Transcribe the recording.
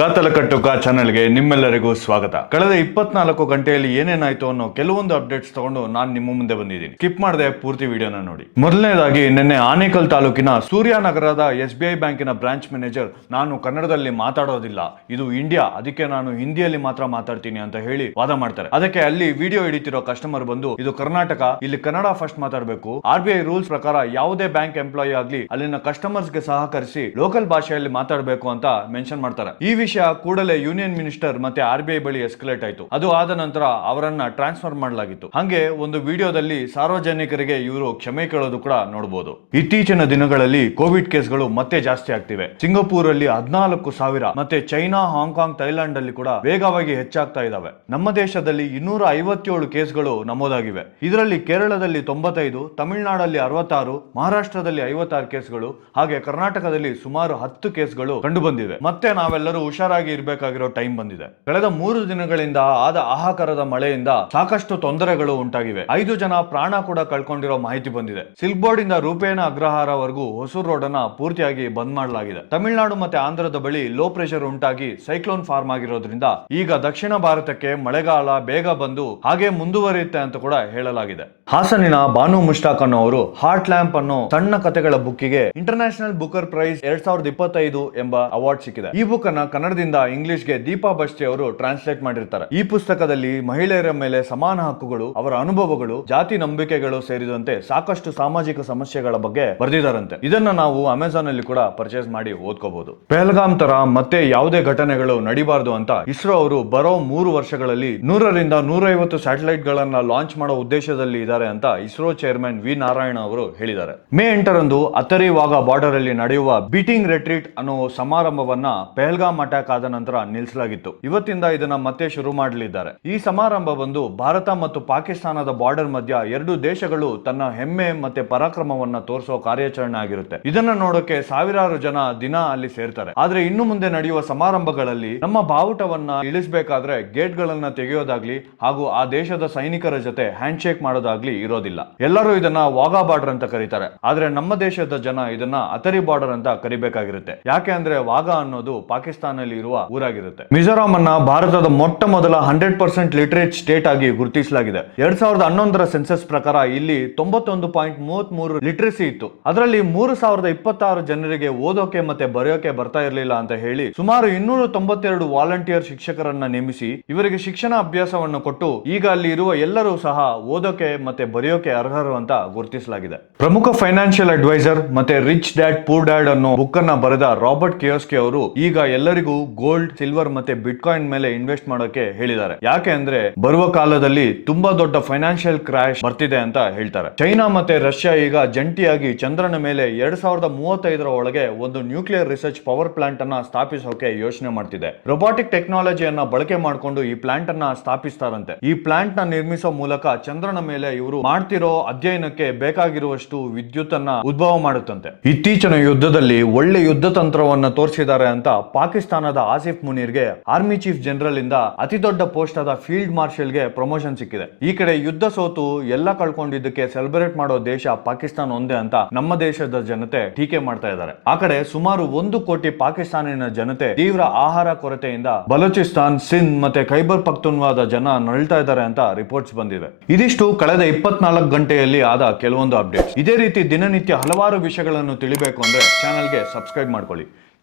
ಕಾತಲಕಟ್ಟುಕ ಚಾನೆಲ್ಗೆ ನಿಮ್ಮೆಲ್ಲರಿಗೂ ಸ್ವಾಗತ. ಕಳೆದ ಇಪ್ಪತ್ನಾಲ್ಕು ಗಂಟೆಯಲ್ಲಿ ಏನೇನಾಯ್ತು ಅನ್ನೋ ಕೆಲವೊಂದು ಅಪ್ಡೇಟ್ಸ್ ತಗೊಂಡು ನಾನು ನಿಮ್ಮ ಮುಂದೆ ಬಂದಿದ್ದೀನಿ. ಸ್ಕಿಪ್ ಮಾಡದೆ ಪೂರ್ತಿ ವಿಡಿಯೋನ ನೋಡಿ. ಮೊದಲನೇದಾಗಿ, ನಿನ್ನೆ ಆನೇಕಲ್ ತಾಲೂಕಿನ ಸೂರ್ಯನಗರದ ಎಸ್ ಬಿ ಐ ಬ್ಯಾಂಕಿನ ಬ್ರಾಂಚ್ ಮ್ಯಾನೇಜರ್ ನಾನು ಕನ್ನಡದಲ್ಲಿ ಮಾತಾಡೋದಿಲ್ಲ. ಇದು ಇಂಡಿಯಾ, ಅದಕ್ಕೆ ನಾನು ಹಿಂದಿಯಲ್ಲಿ ಮಾತ್ರ ಮಾತಾಡ್ತೀನಿ ಅಂತ ಹೇಳಿ ವಾದ ಮಾಡ್ತಾರೆ. ಅದಕ್ಕೆ ಅಲ್ಲಿ ವಿಡಿಯೋ ಹಿಡಿತಿರೋ ಕಸ್ಟಮರ್ ಬಂದು, ಇದು ಕರ್ನಾಟಕ, ಇಲ್ಲಿ ಕನ್ನಡ ಫಸ್ಟ್ ಮಾತಾಡಬೇಕು. ಆರ್ ಬಿ ಐ ರೂಲ್ಸ್ ಪ್ರಕಾರ ಯಾವುದೇ ಬ್ಯಾಂಕ್ ಎಂಪ್ಲಾಯಿ ಆಗಲಿ, ಅಲ್ಲಿನ ಕಸ್ಟಮರ್ಸ್ಗೆ ಸಹಕರಿಸಿ ಲೋಕಲ್ ಭಾಷೆಯಲ್ಲಿ ಮಾತಾಡಬೇಕು ಅಂತ ಮೆನ್ಷನ್ ಮಾಡ್ತಾರೆ. ಈ ವಿಷಯ ಕೂಡಲೇ ಯೂನಿಯನ್ ಮಿನಿಸ್ಟರ್ ಮತ್ತೆ ಆರ್ ಬಳಿ ಎಸ್ಕಲೇಟ್ ಆಯ್ತು. ಅದು ಆದ ನಂತರ ಅವರನ್ನ ಟ್ರಾನ್ಸ್ಫರ್ ಮಾಡಲಾಗಿತ್ತು. ಹಂಗೆ ಒಂದು ವಿಡಿಯೋದಲ್ಲಿ ಸಾರ್ವಜನಿಕರಿಗೆ ಇವರು ಕ್ಷಮೆ ಕೇಳೋದು ಕೂಡ ನೋಡಬಹುದು ಇತ್ತೀಚಿನ ದಿನಗಳಲ್ಲಿ ಕೋವಿಡ್ ಕೇಸ್ಗಳು ಮತ್ತೆ ಜಾಸ್ತಿ ಆಗ್ತಿವೆ. ಸಿಂಗಾಪುರ್ ಅಲ್ಲಿ ಹದಿನಾಲ್ಕು ಸಾವಿರ ಮತ್ತೆ ಚೈನಾ, ಹಾಂಗ್ಕಾಂಗ್ ಥೈಲ್ಯಾಂಡ್ ಅಲ್ಲಿ ಕೂಡ ವೇಗವಾಗಿ ಹೆಚ್ಚಾಗ್ತಾ ಇದಾವೆ. ನಮ್ಮ ದೇಶದಲ್ಲಿ ಇನ್ನೂರ ಐವತ್ತೇಳು ಕೇಸ್ಗಳು ನಮೂದಾಗಿವೆ. ಇದರಲ್ಲಿ ಕೇರಳದಲ್ಲಿ ತೊಂಬತ್ತೈದು, ತಮಿಳುನಾಡಲ್ಲಿ ಅರವತ್ತಾರು, ಮಹಾರಾಷ್ಟ್ರದಲ್ಲಿ ಐವತ್ತಾರು ಕೇಸ್ಗಳು, ಹಾಗೆ ಕರ್ನಾಟಕದಲ್ಲಿ ಸುಮಾರು ಹತ್ತು ಕೇಸ್ಗಳು ಕಂಡು ಬಂದಿವೆ ಮತ್ತೆ ನಾವೆಲ್ಲರೂ ಹುಷಾರಾಗಿ ಇರಬೇಕಾಗಿರೋ ಟೈಮ್ ಬಂದಿದೆ. ಕಳೆದ ಮೂರು ದಿನಗಳಿಂದ ಆದ ಆಹಾಕಾರದ ಮಳೆಯಿಂದ ಸಾಕಷ್ಟು ತೊಂದರೆಗಳು ಉಂಟಾಗಿವೆ. ಐದು ಜನ ಪ್ರಾಣ ಕೂಡ ಕಳ್ಕೊಂಡಿರೋ ಮಾಹಿತಿ ಬಂದಿದೆ. ಸಿಲ್ಕ್ ಬೋರ್ಡ್ ಇಂದ ರೂಪೇನ ಅಗ್ರಹಾರವರೆಗೂ ಹೊಸೂರು ರೋಡ್ ಅನ್ನ ಪೂರ್ತಿಯಾಗಿ ಬಂದ್ ಮಾಡಲಾಗಿದೆ. ತಮಿಳುನಾಡು ಮತ್ತೆ ಆಂಧ್ರದ ಬಳಿ ಲೋ ಪ್ರೆಷರ್ ಉಂಟಾಗಿ ಸೈಕ್ಲೋನ್ ಫಾರ್ಮ್ ಆಗಿರೋದ್ರಿಂದ ಈಗ ದಕ್ಷಿಣ ಭಾರತಕ್ಕೆ ಮಳೆಗಾಲ ಬೇಗ ಬಂದು ಹಾಗೆ ಮುಂದುವರಿಯುತ್ತೆ ಅಂತ ಕೂಡ ಹೇಳಲಾಗಿದೆ. ಹಾಸನಿನ ಬಾನು ಮುಷ್ಟಾಕ್ ಅನ್ನೋರು ಹಾರ್ಟ್ ಲ್ಯಾಂಪ್ ಅನ್ನೋ ಸಣ್ಣ ಕಥೆಗಳ ಬುಕ್ಕಿಗೆ ಇಂಟರ್ನ್ಯಾಷನಲ್ ಬುಕರ್ ಪ್ರೈಸ್ ಎರಡ್ ಸಾವಿರದ ಇಪ್ಪತ್ತೈದು ಎಂಬ ಅವಾರ್ಡ್ ಸಿಕ್ಕಿದೆ. ಈ ಬುಕ್ ಅನ್ನ ಕನ್ನಡದಿಂದ ಇಂಗ್ಲಿಷ್ಗೆ ದೀಪಾ ಬಸ್ಟಿ ಅವರು ಟ್ರಾನ್ಸ್ಲೇಟ್ ಮಾಡಿರ್ತಾರೆ. ಈ ಪುಸ್ತಕದಲ್ಲಿ ಮಹಿಳೆಯರ ಮೇಲೆ ಸಮಾನ ಹಕ್ಕುಗಳು, ಅವರ ಅನುಭವಗಳು, ಜಾತಿ ನಂಬಿಕೆಗಳು ಸೇರಿದಂತೆ ಸಾಕಷ್ಟು ಸಾಮಾಜಿಕ ಸಮಸ್ಯೆಗಳ ಬಗ್ಗೆ ಬರೆದಿದ್ದಾರಂತೆ. ಇದನ್ನ ನಾವು ಅಮೆಝಾನ್ ಅಲ್ಲಿ ಕೂಡ ಪರ್ಚೇಸ್ ಮಾಡಿ ಓದ್ಕೋಬಹುದು. ಪೆಹಲ್ಗಾಮ್ ತರ ಮತ್ತೆ ಯಾವುದೇ ಘಟನೆಗಳು ನಡಿಬಾರದು ಅಂತ ಇಸ್ರೋ ಅವರು ಬರೋ ಮೂರು ವರ್ಷಗಳಲ್ಲಿ ನೂರರಿಂದ ನೂರೈವತ್ತು ಸ್ಯಾಟಲೈಟ್ ಗಳನ್ನ ಲಾಂಚ್ ಮಾಡೋ ಉದ್ದೇಶದಲ್ಲಿ ಇದ್ದಾರೆ ಅಂತ ಇಸ್ರೋ ಚೇರ್ಮನ್ ವಿ ನಾರಾಯಣ ಅವರು ಹೇಳಿದ್ದಾರೆ. ಮೇ ಎಂಟರಂದು ಅತ್ತರಿ ಬಾರ್ಡರ್ ಅಲ್ಲಿ ನಡೆಯುವ ಬೀಟಿಂಗ್ ರೆಟ್ರೀಟ್ ಅನ್ನೋ ಸಮಾರಂಭವನ್ನ ಪೆಹಲ್ಗಾಮ್ ಆದ ನಂತರ ನಿಲ್ಲಿಸಲಾಗಿತ್ತು ಇವತ್ತಿಂದ ಇದನ್ನ ಮತ್ತೆ ಶುರು ಮಾಡಲಿದ್ದಾರೆ. ಈ ಸಮಾರಂಭ ಬಂದು ಭಾರತ ಮತ್ತು ಪಾಕಿಸ್ತಾನದ ಬಾರ್ಡರ್ ಮಧ್ಯ ಎರಡು ದೇಶಗಳು ತನ್ನ ಹೆಮ್ಮೆ ಮತ್ತೆ ಪರಾಕ್ರಮವನ್ನ ತೋರಿಸೋ ಕಾರ್ಯಾಚರಣೆ ಆಗಿರುತ್ತೆ. ಇದನ್ನ ನೋಡೋಕೆ ಸಾವಿರಾರು ಜನ ದಿನ ಅಲ್ಲಿ ಸೇರ್ತಾರೆ. ಆದ್ರೆ ಇನ್ನು ಮುಂದೆ ನಡೆಯುವ ಸಮಾರಂಭಗಳಲ್ಲಿ ನಮ್ಮ ಬಾವುಟವನ್ನ ಇಳಿಸಬೇಕಾದ್ರೆ ಗೇಟ್ ಗಳನ್ನ ತೆಗೆಯೋದಾಗ್ಲಿ ಹಾಗೂ ಆ ದೇಶದ ಸೈನಿಕರ ಜೊತೆ ಹ್ಯಾಂಡ್ ಶೇಕ್ ಮಾಡೋದಾಗ್ಲಿ ಇರೋದಿಲ್ಲ. ಎಲ್ಲರೂ ಇದನ್ನ ವಾಗಾ ಬಾರ್ಡರ್ ಅಂತ ಕರೀತಾರೆ. ಆದ್ರೆ ನಮ್ಮ ದೇಶದ ಜನ ಇದನ್ನ ಅತರಿ ಬಾರ್ಡರ್ ಅಂತ ಕರಿಬೇಕಾಗಿರುತ್ತೆ. ಯಾಕೆ ಅಂದ್ರೆ ವಾಗಾ ಅನ್ನೋದು ಇರುವ ಊರಾಗಿರುತ್ತೆ. ಮಿಜೋರಾಂ ಅನ್ನ ಭಾರತದ ಮೊಟ್ಟ ಮೊದಲ ಹಂಡ್ರೆಡ್ ಪರ್ಸೆಂಟ್ ಲಿಟರೇಟ್ ಸ್ಟೇಟ್ ಆಗಿ ಗುರುತಿಸಲಾಗಿದೆ. ಎರಡ್ ಸಾವಿರದ ಹನ್ನೊಂದರ ಸೆನ್ಸಸ್ ಪ್ರಕಾರ ಇಲ್ಲಿ ತೊಂಬತ್ತೊಂದು ಪಾಯಿಂಟ್ ಮೂವತ್ತ್ ಮೂರು ಲಿಟ್ರಸಿ ಇತ್ತು. ಅದರಲ್ಲಿ ಮೂರು ಸಾವಿರದ ಇಪ್ಪತ್ತಾರು ಜನರಿಗೆ ಓದೋಕೆ ಮತ್ತೆ ಬರೆಯೋಕೆ ಬರ್ತಾ ಇರಲಿಲ್ಲ ಅಂತ ಹೇಳಿ ಸುಮಾರು ಇನ್ನೂರ ತೊಂಬತ್ತೆರಡು ವಾಲಂಟಿಯರ್ ಶಿಕ್ಷಕರನ್ನ ನೇಮಿಸಿ ಇವರಿಗೆ ಶಿಕ್ಷಣ ಅಭ್ಯಾಸವನ್ನು ಕೊಟ್ಟು ಈಗ ಅಲ್ಲಿ ಇರುವ ಎಲ್ಲರೂ ಸಹ ಓದೋಕೆ ಮತ್ತೆ ಬರೆಯೋಕೆ ಅರ್ಹರು ಅಂತ ಗುರುತಿಸಲಾಗಿದೆ. ಪ್ರಮುಖ ಫೈನಾನ್ಷಿಯಲ್ ಅಡ್ವೈಸರ್ ಮತ್ತೆ ರಿಚ್ ಡ್ಯಾಡ್ ಪೂರ್ ಡ್ಯಾಡ್ ಅನ್ನೋ ಬುಕ್ ಅನ್ನ ಬರೆದ ರಾಬರ್ಟ್ ಕಿಯೋಸ್ಕಿ ಅವರು ಈಗ ಎಲ್ಲರಿಗೂ ಗೋಲ್ಡ್ ಸಿಲ್ವರ್ ಮತ್ತೆ ಬಿಟ್ಕಾಯಿನ್ ಮೇಲೆ ಇನ್ವೆಸ್ಟ್ ಮಾಡೋಕೆ ಹೇಳಿದ್ದಾರೆ. ಯಾಕೆ ಅಂದ್ರೆ ಬರುವ ಕಾಲದಲ್ಲಿ ತುಂಬಾ ದೊಡ್ಡ ಫೈನಾನ್ಷಿಯಲ್ ಕ್ರಾಶ್ ಬರ್ತಿದೆ ಅಂತ ಹೇಳ್ತಾರೆ. ಚೈನಾ ಮತ್ತೆ ರಷ್ಯಾ ಈಗ ಜಂಟಿಯಾಗಿ ಚಂದ್ರನ ಮೇಲೆ ಎರಡ್ ಸಾವಿರದ ಮೂವತ್ತೈದರ ಒಳಗೆ ಒಂದು ನ್ಯೂಕ್ಲಿಯರ್ ರಿಸರ್ಚ್ ಪವರ್ ಪ್ಲಾಂಟ್ ಅನ್ನ ಸ್ಥಾಪಿಸೋಕೆ ಯೋಚನೆ ಮಾಡ್ತಿದೆ. ರೊಬಾಟಿಕ್ ಟೆಕ್ನಾಲಜಿಯನ್ನ ಬಳಕೆ ಮಾಡಿಕೊಂಡು ಈ ಪ್ಲಾಂಟ್ ಅನ್ನ ಸ್ಥಾಪಿಸ್ತಾರಂತೆ. ಈ ಪ್ಲಾಂಟ್ನ ನಿರ್ಮಿಸೋ ಮೂಲಕ ಚಂದ್ರನ ಮೇಲೆ ಇವರು ಮಾಡ್ತಿರೋ ಅಧ್ಯಯನಕ್ಕೆ ಬೇಕಾಗಿರುವಷ್ಟು ವಿದ್ಯುತ್ ಅನ್ನ ಉದ್ಭವ ಮಾಡುತ್ತಂತೆ. ಇತ್ತೀಚಿನ ಯುದ್ಧದಲ್ಲಿ ಒಳ್ಳೆ ಯುದ್ಧ ತಂತ್ರವನ್ನ ತೋರಿಸಿದ್ದಾರೆ ಅಂತ ಪಾಕಿಸ್ತಾನದ ಆಸಿಫ್ ಮುನೀರ್ಗೆ ಆರ್ಮಿ ಚೀಫ್ ಜನರಲ್ ಇಂದ ಅತಿ ದೊಡ್ಡ ಪೋಸ್ಟ್ ಆದ ಫೀಲ್ಡ್ ಮಾರ್ಷಲ್ಗೆ ಪ್ರಮೋಷನ್ ಸಿಕ್ಕಿದೆ. ಈ ಕಡೆ ಯುದ್ಧ ಸೋತು ಎಲ್ಲ ಕಳ್ಕೊಂಡಿದ್ದಕ್ಕೆ ಸೆಲೆಬ್ರೇಟ್ ಮಾಡೋ ದೇಶ ಪಾಕಿಸ್ತಾನ ಒಂದೇ ಅಂತ ನಮ್ಮ ದೇಶದ ಜನತೆ ಟೀಕೆ ಮಾಡ್ತಾ ಇದ್ದಾರೆ. ಆ ಕಡೆ ಸುಮಾರು ಒಂದು ಕೋಟಿ ಪಾಕಿಸ್ತಾನಿನ ಜನತೆ ತೀವ್ರ ಆಹಾರ ಕೊರತೆಯಿಂದ ಬಲೂಚಿಸ್ತಾನ್, ಸಿಂಧ್ ಮತ್ತೆ ಖೈಬರ್ ಪಕ್ತುನ್ವಾದ ಜನ ನಳ್ತಾ ಇದ್ದಾರೆ ಅಂತ ರಿಪೋರ್ಟ್ಸ್ ಬಂದಿವೆ. ಇದಿಷ್ಟು ಕಳೆದ ಇಪ್ಪತ್ನಾಲ್ಕು ಗಂಟೆಯಲ್ಲಿ ಆದ ಕೆಲವೊಂದು ಅಪ್ಡೇಟ್ಸ್. ಇದೇ ರೀತಿ ದಿನನಿತ್ಯ ಹಲವಾರು ವಿಷಯಗಳನ್ನು ತಿಳಿಬೇಕು ಅಂದ್ರೆ ಚಾನಲ್ಗೆ ಸಬ್ಸ್ಕ್ರೈಬ್ ಮಾಡ್ಕೊಳ್ಳಿ.